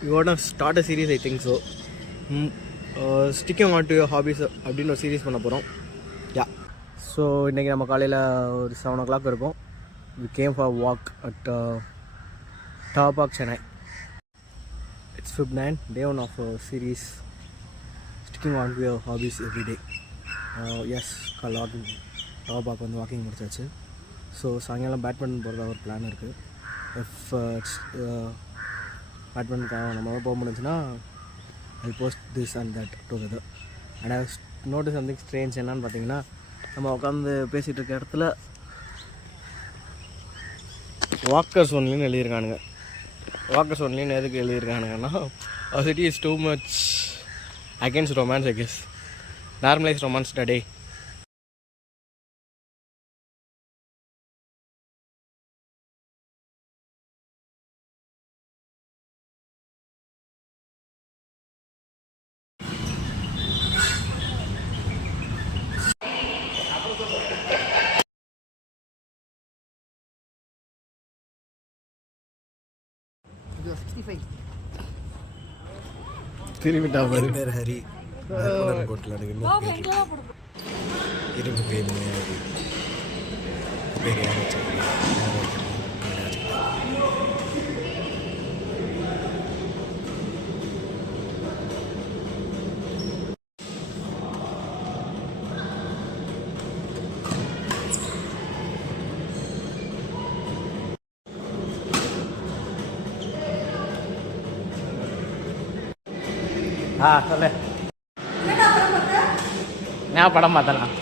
You want to start a series, I think so. Sticking on to your hobbies அப்படின்னு ஒரு series பண்ண போகிறோம். Yeah so இன்றைக்கி நம்ம காலையில் ஒரு 7 o'clock இருக்கும். We came for a walk at Tower Park, Chennai. It's Feb 9, day 1 of a series sticking on to your hobbies every day. Yes, Tower Park வந்து வாக்கிங் முடிச்சாச்சு. ஸோ சாயங்காலம் பேட்மிண்டன் போகிறதா ஒரு பிளான் இருக்குது. இஃப் பேட்மிண்டனுக்காக நம்ம போக முடிஞ்சுன்னா I post this and that together. And I notice something strange என்னன்னு பார்த்தீங்கன்னா, நம்ம உட்காந்து பேசிகிட்டு இருக்க இடத்துல வாக்கர்ஸ் ஒன்லின்னு எழுதியிருக்கானுங்க. வாக்கர்ஸ் ஒன்லின்னு எதுக்கு எழுதியிருக்கானுங்கன்னா, city is too much against romance, I guess. Normalise romance டே. திரும்பிட்டா பேர் ஹரி கோட்டில் எனக்கு இன்னும் இரும்பு பேர் பேர் சொல்லு. நான் படம் பார்த்தலாம்.